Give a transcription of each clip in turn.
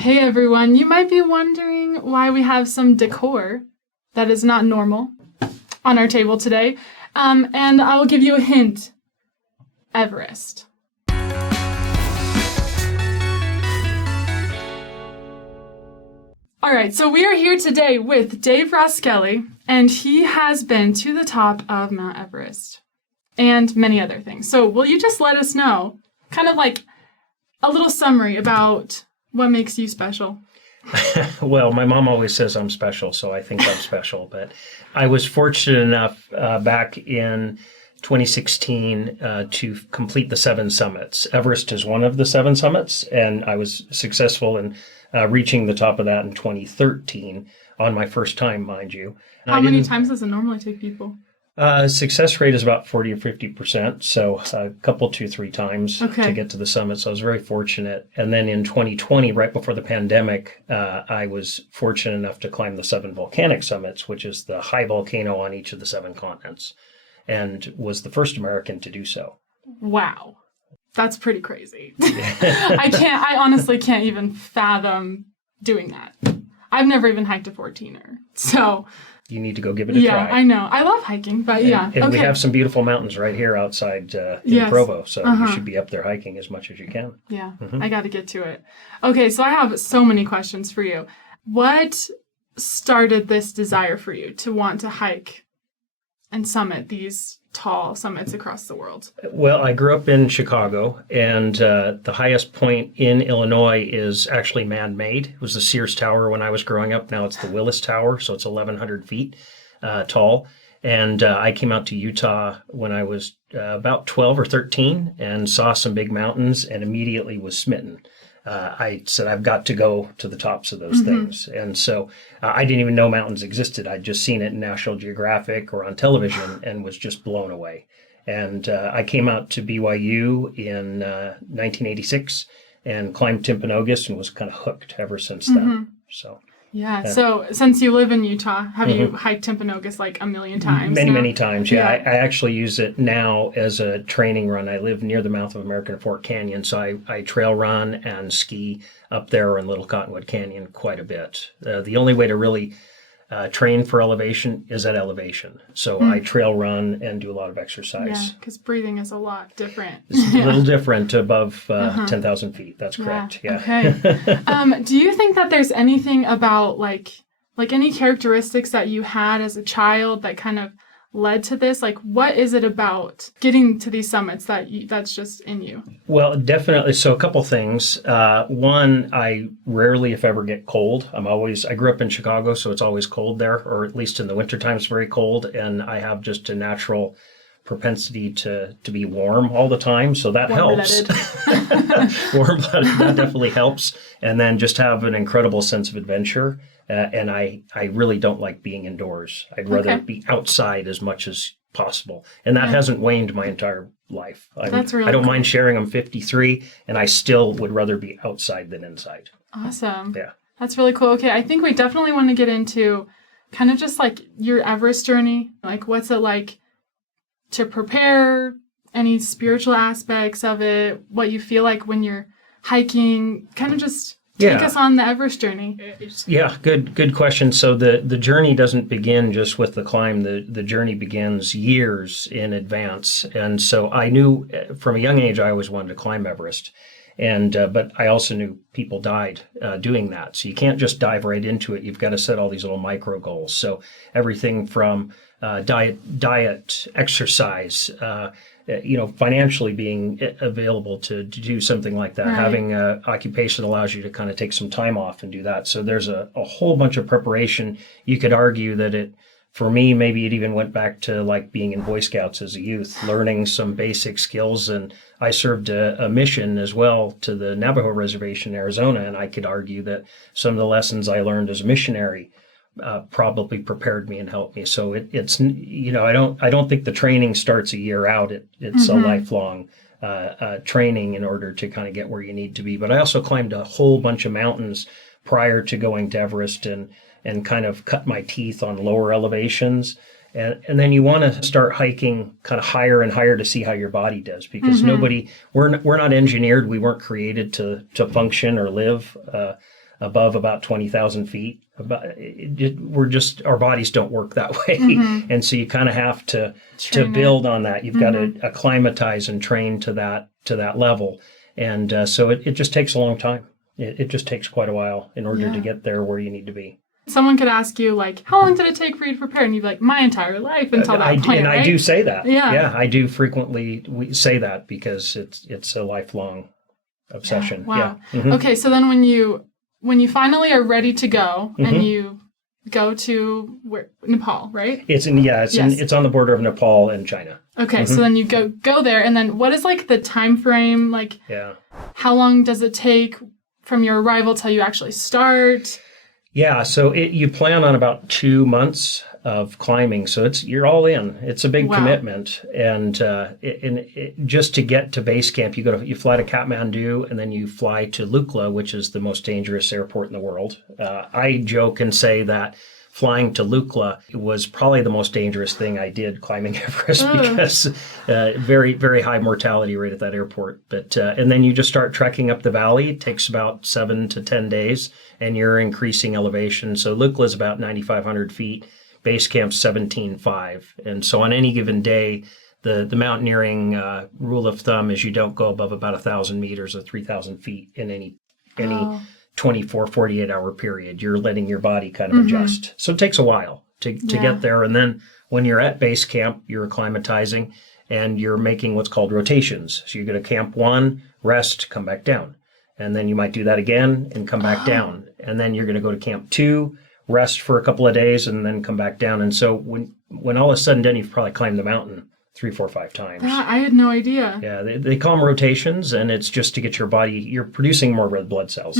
Hey everyone, you might be wondering why we have some decor that is not normal on our table today. And I will give you a hint. Everest. All right, so we are here today with Dave Roskelley, and he has been to the top of Mount Everest and many other things. So will you just let us know, kind of like a little summary about what makes you special? Well, my mom always says I'm special, so I think I'm special. But I was fortunate enough back in 2016 to complete the 7 summits. Everest is one of the 7 summits, and I was successful in reaching the top of that in 2013 on my first time, mind you. How many times does it normally take people? Success rate is about 40 or 50%, so a couple, 2-3 times to get to the summit. So I was very fortunate. And then in 2020, right before the pandemic, I was fortunate enough to climb the 7 volcanic summits, which is the high volcano on each of the 7 continents, and was the first American to do so. Wow. That's pretty crazy. I honestly can't even fathom doing that. I've never even hiked a 14er, so... You need to go give it a try. Yeah, I know. I love hiking, but yeah. And we have some beautiful mountains right here outside in Provo, so you should be up there hiking as much as you can. Yeah, I got to get to it. Okay, so I have so many questions for you. What started this desire for you to want to hike and summit these tall summits across the world? Well, I grew up in Chicago, and the highest point in Illinois is actually man-made. It was the Sears Tower when I was growing up. Now it's the Willis Tower, so it's 1,100 feet tall. And I came out to Utah when I was about 12 or 13 and saw some big mountains and immediately was smitten. I said, I've got to go to the tops of those things. And so I didn't even know mountains existed. I'd just seen it in National Geographic or on television and was just blown away. And I came out to BYU in 1986 and climbed Timpanogos and was kind of hooked ever since then. So. Yeah. So since you live in Utah, have you hiked Timpanogos like a million times? Many times. Yeah. I actually use it now as a training run. I live near the mouth of American Fork Canyon, so I trail run and ski up there in Little Cottonwood Canyon quite a bit. The only way to really train for elevation is at elevation. So I trail run and do a lot of exercise. Yeah, because breathing is a lot different. It's a little different above 10,000 feet. That's correct. Yeah. Okay. Do you think that there's anything about like any characteristics that you had as a child that kind of led to this? Like, what is it about getting to these summits that's just in you? Well, definitely. So a couple things. One, I rarely, if ever, get cold. I grew up in Chicago, so it's always cold there, or at least in the wintertime it's very cold. And I have just a natural propensity to be warm all the time. So that helps. Warm-blooded, that definitely helps. And then just have an incredible sense of adventure. And I really don't like being indoors. I'd rather be outside as much as possible. And that hasn't waned my entire life. That's really I don't cool. mind sharing. I'm 53, and I still would rather be outside than inside. Awesome. Yeah. That's really cool. Okay, I think we definitely want to get into kind of just like your Everest journey. Like, what's it like to prepare, any spiritual aspects of it, what you feel like when you're hiking, kind of just... Take us on the Everest journey. Yeah, good question. So the journey doesn't begin just with the climb. The journey begins years in advance. And so I knew from a young age I always wanted to climb Everest. And but I also knew people died doing that. So you can't just dive right into it. You've got to set all these little micro goals. So everything from diet, exercise, financially being available to do something like that. Right. Having an occupation allows you to kind of take some time off and do that. So there's a whole bunch of preparation. You could argue that for me, maybe it even went back to like being in Boy Scouts as a youth, learning some basic skills. And I served a mission as well to the Navajo Reservation in Arizona. And I could argue that some of the lessons I learned as a missionary probably prepared me and helped me. So it's I don't think the training starts a year out. It's a lifelong training in order to kind of get where you need to be. But I also climbed a whole bunch of mountains prior to going to Everest and kind of cut my teeth on lower elevations. And then you want to start hiking kind of higher and higher to see how your body does, because we're not engineered. We weren't created to function or live above about 20,000 feet. Our bodies don't work that way. And so you kind of have to build on that. You've got to acclimatize and train to that level. And so it just takes a long time. It just takes quite a while in order to get there where you need to be. Someone could ask you, like, how long did it take for you to prepare? And you'd be like, my entire life until that point, right? I do say that. Yeah. I do frequently say that because it's a lifelong obsession. Wow. Yeah. Okay, so then when you finally are ready to go and you go to Nepal, right? It's on the border of Nepal and China. Okay, so then you go there, and then what is like the time frame? Like, how long does it take from your arrival till you actually start? Yeah, so you plan on about 2 months of climbing, so you're all in. It's a big commitment, and just to get to base camp, you fly to Kathmandu, and then you fly to Lukla, which is the most dangerous airport in the world. I joke and say that flying to Lukla was probably the most dangerous thing I did climbing Everest because very, very high mortality rate at that airport. But and then you just start trekking up the valley. It takes about 7 to 10 days, and you're increasing elevation. So Lukla is about 9,500 feet. Base camp's 17,500. And so on any given day, the mountaineering rule of thumb is you don't go above about 1,000 meters or 3,000 feet in any 24, 48-hour period. You're letting your body kind of adjust. So it takes a while to get there. And then when you're at base camp, you're acclimatizing and you're making what's called rotations. So you go to camp 1, rest, come back down. And then you might do that again and come back down. And then you're going to go to camp 2, rest for a couple of days, and then come back down. And so when all is said and done, you've probably climbed the mountain 3, 4, 5 times. I had no idea. Yeah, they call them rotations, and it's just to get your body, you're producing more red blood cells,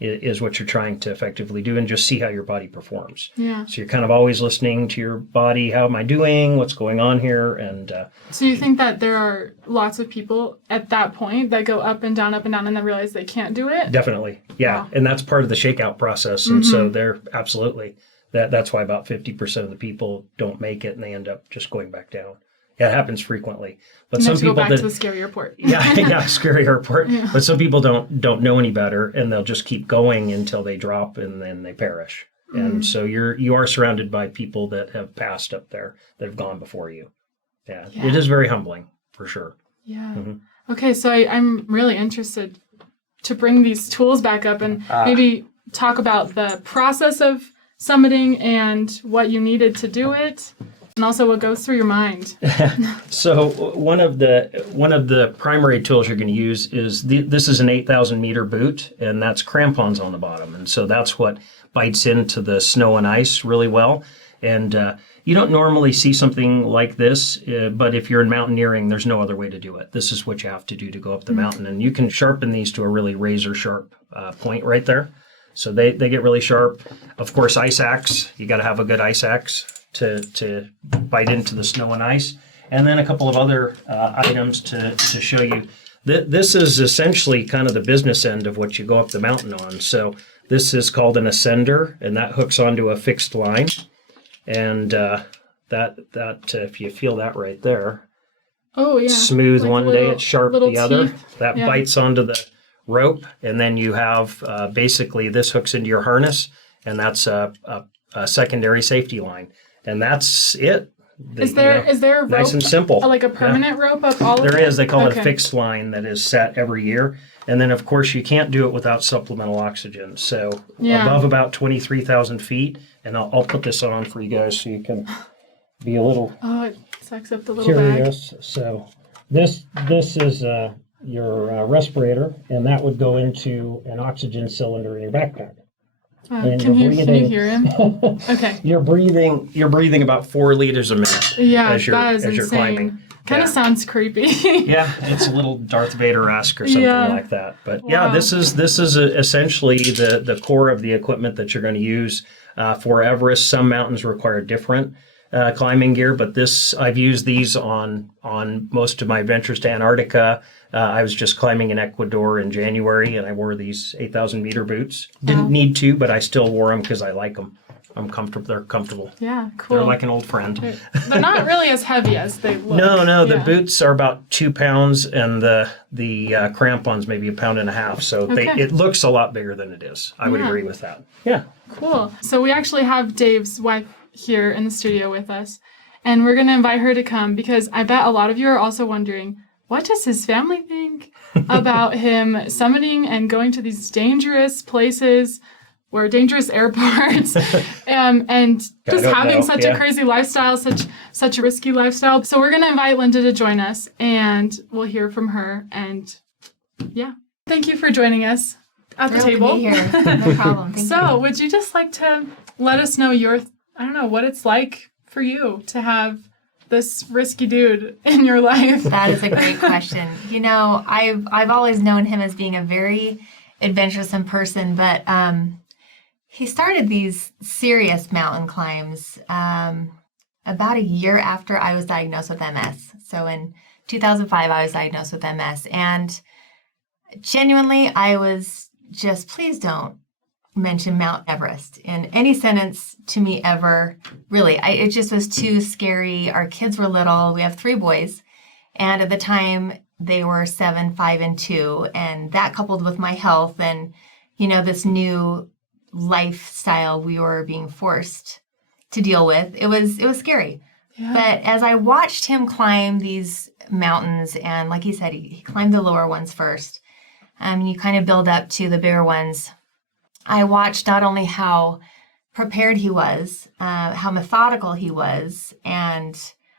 is what you're trying to effectively do, and just see how your body performs. Yeah. So you're kind of always listening to your body. How am I doing? What's going on here? And so you think that there are lots of people at that point that go up and down, and then realize they can't do it? Definitely. Yeah. Wow. And that's part of the shakeout process. And so they're absolutely, that's why about 50% of the people don't make it, and they end up just going back down. Yeah, it happens frequently. But some people go back to the scary airport. Scary airport. Yeah. But some people don't know any better, and they'll just keep going until they drop and then they perish. And so you are surrounded by people that have passed up there, that have gone before you. Yeah. It is very humbling, for sure. Yeah. Okay, so I'm really interested to bring these tools back up and maybe talk about the process of summiting and what you needed to do it. And also what goes through your mind. So one of the primary tools you're going to use is this is an 8,000 meter boot, and that's crampons on the bottom. And so that's what bites into the snow and ice really well. And you don't normally see something like this, but if you're in mountaineering, there's no other way to do it. This is what you have to do to go up the mountain. And you can sharpen these to a really razor sharp point right there. So they get really sharp. Of course, ice axe. You got to have a good ice axe to bite into the snow and ice, and then a couple of other items to show you. This is essentially kind of the business end of what you go up the mountain on. So this is called an ascender, and that hooks onto a fixed line. And that if you feel that right there, smooth like one day, it's sharp the other. That bites onto the rope, and then you have basically this hooks into your harness, and that's a secondary safety line. And that's it. Is there a rope? Nice and simple. Like a permanent rope up all of it? There is. They call it a fixed line that is set every year. And then, of course, you can't do it without supplemental oxygen. So above about 23,000 feet, and I'll put this on for you guys so you can be a little it sucks up the little curious. bag. So this is your respirator, and that would go into an oxygen cylinder in your backpack. Can you hear him? Okay. You're breathing about 4 liters a minute. Yeah, as you're climbing. Kind of sounds creepy. Yeah, it's a little Darth Vader-esque or something like that. But this is essentially the core of the equipment that you're going to use for Everest. Some mountains require different climbing gear, but I've used these on most of my ventures to Antarctica. I was just climbing in Ecuador in January, and I wore these 8,000 meter boots. Didn't need to, but I still wore them because I like them. I'm comfortable. They're comfortable. Yeah, cool. They're like an old friend. They're not really as heavy as they look. No. The Yeah. boots are about 2 pounds, and the crampons maybe 1.5 pounds. So it looks a lot bigger than it is. I would agree with that. Yeah. Cool. So we actually have Dave's wife here in the studio with us, and we're going to invite her to come because I bet a lot of you are also wondering, what does his family think about him summiting and going to these dangerous places or dangerous airports and just having such a crazy lifestyle, such a risky lifestyle. So we're going to invite Linda to join us, and we'll hear from her. And thank you for joining us at the table. To be here. No problem. Thank you. Would you just like to let us know what it's like for you to have this risky dude in your life? That is a great question. I've always known him as being a very adventuresome person, but he started these serious mountain climbs about a year after I was diagnosed with MS. So in 2005, I was diagnosed with MS, and genuinely, I was just, please don't mention Mount Everest in any sentence to me ever. Really, it just was too scary. Our kids were little. We have 3 boys, and at the time, they were 7, 5, and 2, and that coupled with my health and, this new lifestyle we were being forced to deal with, it was scary. Yeah. But as I watched him climb these mountains, and like he said, he climbed the lower ones first, you kind of build up to the bigger ones. I watched not only how prepared he was, how methodical he was, and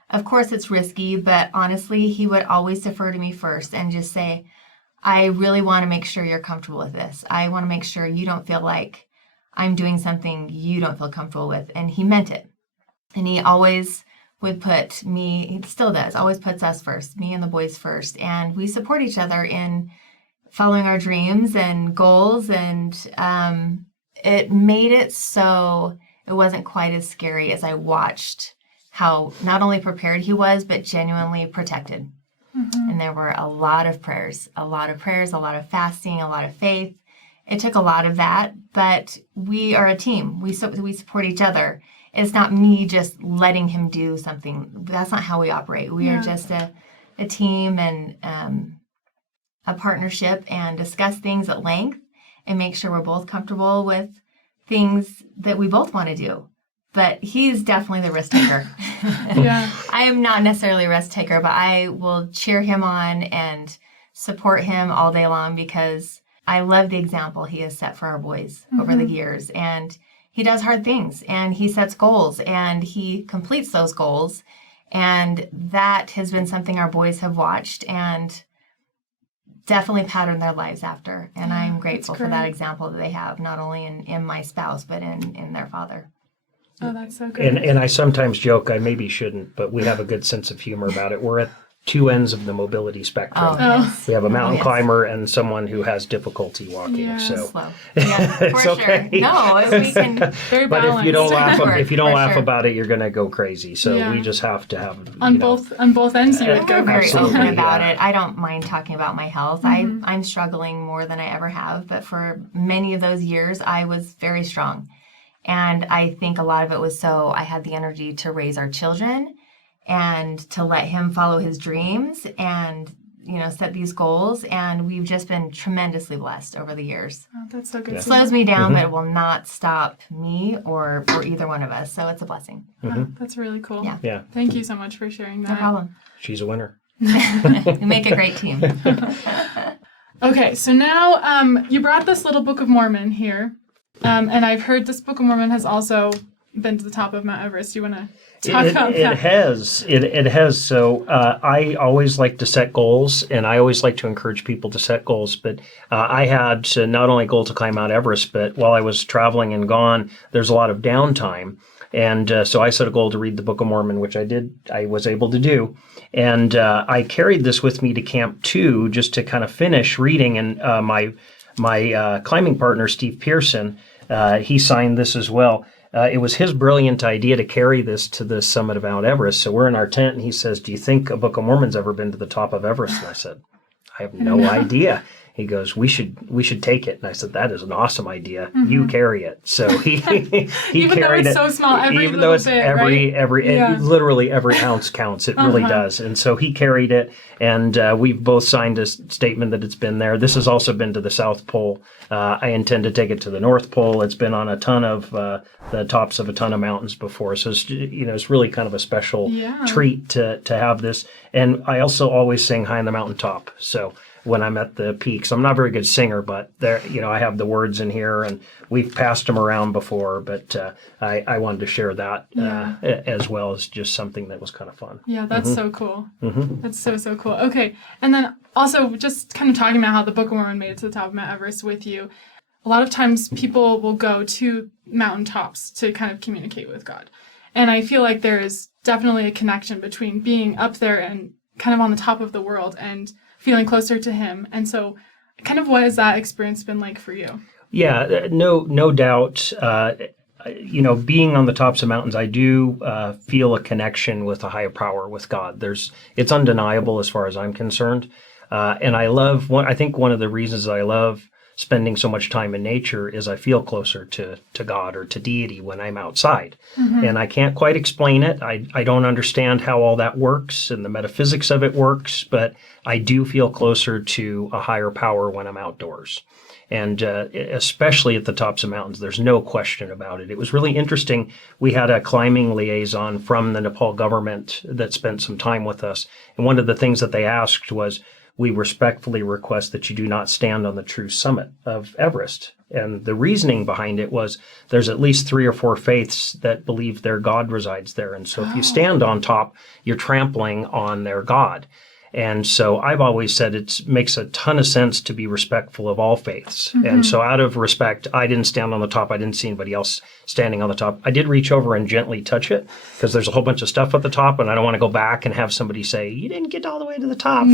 of course it's risky, but honestly, he would always defer to me first and just say, I really want to make sure you're comfortable with this. I want to make sure you don't feel like I'm doing something you don't feel comfortable with. And he meant it. And he always would put me, he still does, always puts us first, me and the boys first. And we support each other in following our dreams and goals. And it made it so it wasn't quite as scary as I watched how not only prepared he was, but genuinely protected. Mm-hmm. And there were a lot of prayers, a lot of fasting, a lot of faith. It took a lot of that, but we are a team. We support each other. It's not me just letting him do something. That's not how we operate. We are just a team and a partnership, and discuss things at length and make sure we're both comfortable with things that we both want to do. But he's definitely the risk taker. Yeah. I am not necessarily a risk taker, but I will cheer him on and support him all day long because I love the example he has set for our boys over the years. And he does hard things, and he sets goals, and he completes those goals. And that has been something our boys have watched and definitely patterned their lives after. And I'm grateful for that example that they have, not only in my spouse, but in their father. Oh, that's so good. And I sometimes joke, I maybe shouldn't, but we have a good sense of humor about it. We're at 2 ends of the mobility spectrum. Oh, yes. We have a mountain climber and someone who has difficulty walking. Yeah. So slow. Yeah, for it's okay. Sure. No, we can. Very but balanced. if you don't laugh sure. about it, you're going to go crazy. So we just have to have on both ends. You would go We're very crazy. open about it. I don't mind talking about my health. I'm struggling more than I ever have, but for many of those years, I was very strong. And I think a lot of it was so I had the energy to raise our children and to let him follow his dreams and, set these goals. And we've just been tremendously blessed over the years. Oh, that's so good. It slows me down, but it will not stop me or either one of us. So it's a blessing. Oh, that's really cool. Yeah. Thank you so much for sharing that. No problem. She's a winner. We make a great team. Okay, so now you brought this little Book of Mormon here. And I've heard this Book of Mormon has also been to the top of Mount Everest. Do you want to talk about that? It has. It has. So I always like to set goals, and I always like to encourage people to set goals. But I had not only a goal to climb Mount Everest, but while I was traveling and gone, there's a lot of downtime. And so I set a goal to read the Book of Mormon, which I did. I was able to do. And I carried this with me to Camp 2 just to kind of finish reading. And my climbing partner, Steve Pearson, he signed this as well. It was his brilliant idea to carry this to the summit of Mount Everest. So we're in our tent, and he says, "Do you think a Book of Mormon's ever been to the top of Everest?" And I said, "I have no idea." He goes, we should take it. And I said, that is an awesome idea. You carry it. So he Even though carried it's it. so small, every Even little though it's bit, right? Yeah. literally every ounce counts. It really does. And so he carried it, and we've both signed a statement that it's been there. This has also been to the South Pole. I intend to take it to the North Pole. It's been on a ton of the tops of a ton of mountains before. So it's, it's really kind of a special treat to have this. And I also always sing High on the Mountaintop. So when I'm at the peaks, I'm not a very good singer, but there, I have the words in here, and we've passed them around before. But I wanted to share that as well as just something that was kind of fun. Yeah, that's so cool. That's so cool. Okay, and then also just kind of talking about how the Book of Mormon made it to the top of Mount Everest with you. A lot of times people will go to mountaintops to kind of communicate with God, and I feel like there is definitely a connection between being up there and kind of on the top of the world and feeling closer to him. And so kind of what has that experience been like for you? Yeah, no doubt. Being on the tops of mountains, I do feel a connection with a higher power, with God. It's undeniable as far as I'm concerned. And I think one of the reasons I love spending so much time in nature is I feel closer to God or to deity when I'm outside. And I can't quite explain it. I don't understand how all that works and the metaphysics of it works, but I do feel closer to a higher power when I'm outdoors. And especially at the tops of mountains, there's no question about it. It was really interesting. We had a climbing liaison from the Nepal government that spent some time with us. And one of the things that they asked was, we respectfully request that you do not stand on the true summit of Everest. And the reasoning behind it was there's at least 3 or 4 faiths that believe their God resides there. And so if you stand on top, you're trampling on their God. And so I've always said it makes a ton of sense to be respectful of all faiths. And so out of respect, I didn't stand on the top. I didn't see anybody else standing on the top. I did reach over and gently touch it because there's a whole bunch of stuff at the top, and I don't want to go back and have somebody say, you didn't get all the way to the top.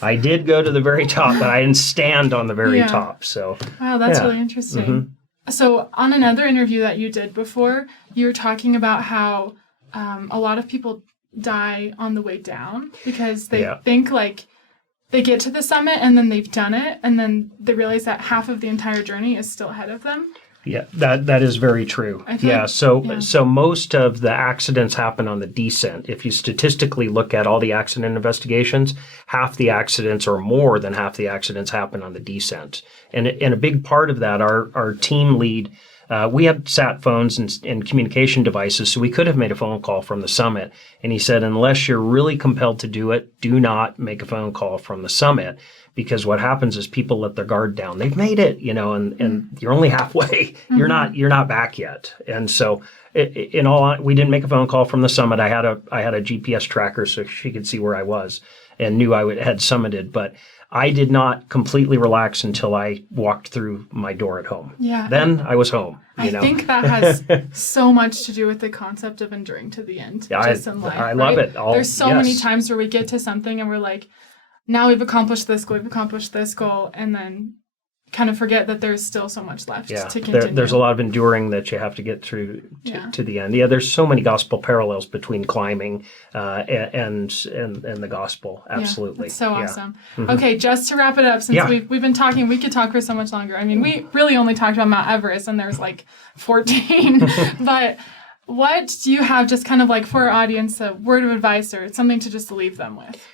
I did go to the very top, but I didn't stand on the very top. So wow, that's really interesting. So on another interview that you did before, you were talking about how a lot of people die on the way down because they think like they get to the summit and then they've done it, and then they realize that half of the entire journey is still ahead of them. Yeah, that is very true. So most of the accidents happen on the descent. If you statistically look at all the accident investigations, half the accidents or more than half the accidents happen on the descent. And a big part of that, our team lead, we had sat phones and communication devices, so we could have made a phone call from the summit. And he said, unless you're really compelled to do it, do not make a phone call from the summit. Because what happens is people let their guard down. They've made it, and you're only halfway. You're not back yet. And so, we didn't make a phone call from the summit. I had a GPS tracker so she could see where I was and knew I had summited. But I did not completely relax until I walked through my door at home. Yeah. Then I was home. I think that has so much to do with the concept of enduring to the end. Yeah, in life, I love it. There's so many times where we get to something and we're like, now we've accomplished this goal, and then kind of forget that there's still so much left to continue. There's a lot of enduring that you have to get through to the end. Yeah, there's so many gospel parallels between climbing and the gospel. Absolutely. Yeah, it's so awesome. Okay, just to wrap it up, since we've been talking, we could talk for so much longer. I mean, we really only talked about Mount Everest, and there's like 14. But what do you have just kind of like for our audience, a word of advice or something to just leave them with?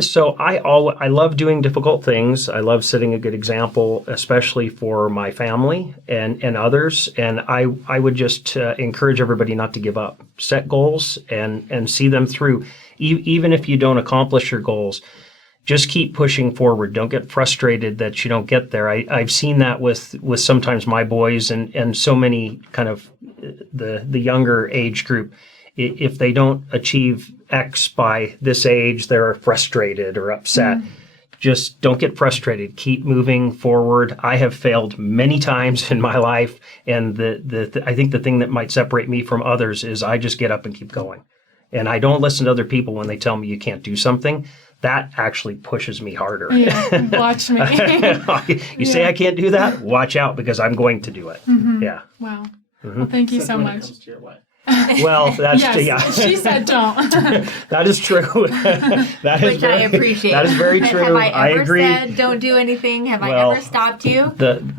So I love doing difficult things. I love setting a good example, especially for my family and others. And I would just encourage everybody not to give up. Set goals and see them through. Even if you don't accomplish your goals, just keep pushing forward. Don't get frustrated that you don't get there. I've seen that with sometimes my boys and so many kind of the younger age group. If they don't achieve X by this age, they're frustrated or upset. Just don't get frustrated. Keep moving forward. I have failed many times in my life, and I think the thing that might separate me from others is I just get up and keep going. And I don't listen to other people when they tell me you can't do something. That actually pushes me harder. Yeah, watch me. You say I can't do that? Watch out, because I'm going to do it. Yeah. Wow. Well, thank you so much. Well, that's Yes, she said don't. that is true. That is Which I appreciate. That is very true. Have I ever agree. said don't do anything? Have I Well, ever stopped you?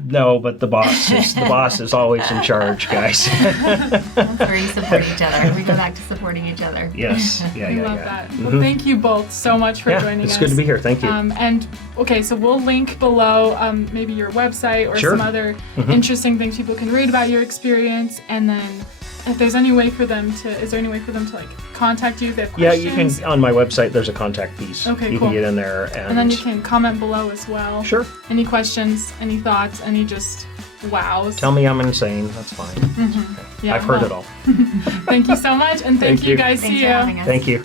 No, but the boss is always in charge, guys. That's where you support each other. We go back to supporting each other. Yes. Yeah. I love yeah. that. Well, thank you both so much for joining us. It's good to be here. Thank you. And okay, so we'll link below maybe your website or Sure. some other interesting things people can read about your experience, and then if there's any way for them to, is there any way for them to like contact you if they have Yeah, questions? you can, on my website, there's a contact piece. Okay, you cool. can get in there. And then you can comment below as well. Sure. Any questions, any thoughts, any just wows. Tell me I'm insane. That's fine. Yeah, I've heard well, it all. Thank you so much, and thank Thank you you. guys. Thanks See for you. having us. Thank you.